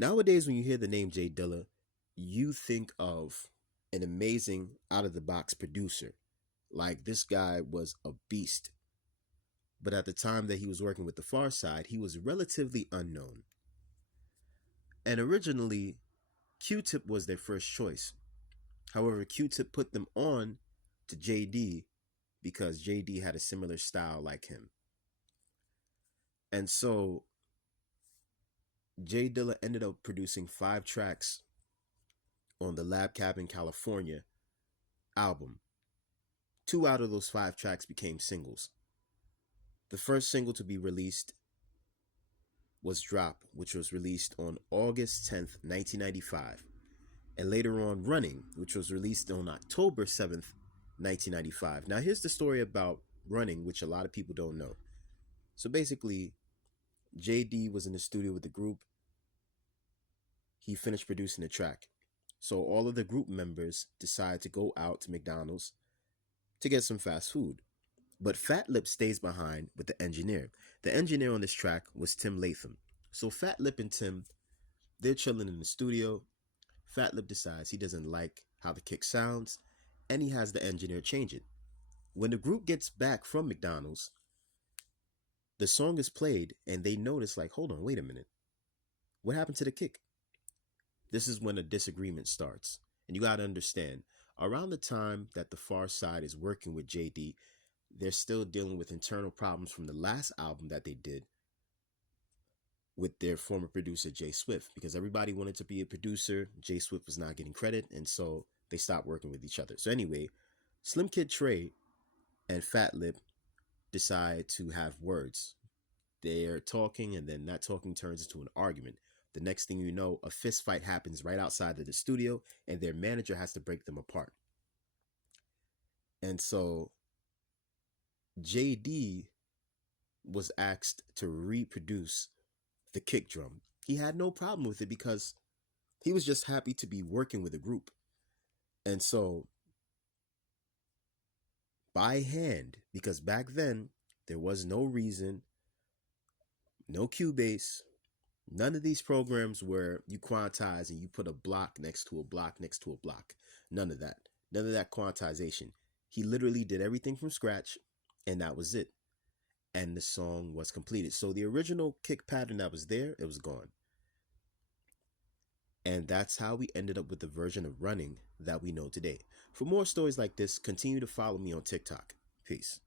Nowadays, when you hear the name Jay Dilla, you think of an amazing out of the box producer. Like this guy was a beast. But at the time that he was working with the pharcyde, he was relatively unknown. And originally, Q-Tip was their first choice. However, Q-Tip put them on to JD because JD had a similar style like him. And so Jay Dilla ended up producing 5 tracks on the Lab Cabin California album. 2 out of those 5 tracks became singles. The first single to be released was Drop, which was released on August 10th, 1995. And later on, Running, which was released on October 7th, 1995. Now, here's the story about Running, which a lot of people don't know. So basically, JD was in the studio with the group. He finished producing the track. So all of the group members decided to go out to McDonald's to get some fast food. But Fat Lip stays behind with the engineer. The engineer on this track was Tim Latham. So Fat Lip and Tim, they're chilling in the studio. Fat Lip decides he doesn't like how the kick sounds, and he has the engineer change it. When the group gets back from McDonald's, the song is played, and they notice, like, hold on, wait a minute. What happened to the kick? This is when a disagreement starts. And you got to understand, around the time that the pharcyde is working with JD, they're still dealing with internal problems from the last album that they did with their former producer, Jay Swift, because everybody wanted to be a producer. Jay Swift was not getting credit, and so they stopped working with each other. So anyway, Slim Kid Trey and Fat Lip decide to have words. They're talking, and then that talking turns into an argument. The next thing you know, a fist fight happens right outside of the studio, and their manager has to break them apart. And so JD was asked to reproduce the kick drum. He had no problem with it because he was just happy to be working with a group. And so by hand, because back then there was no Reason, no Cubase, none of these programs where you quantize and you put a block next to a block next to a block. None of that. None of that quantization. He literally did everything from scratch, and that was it. And the song was completed. So the original kick pattern that was there, it was gone. And that's how we ended up with the version of Running that we know today. For more stories like this, continue to follow me on TikTok. Peace.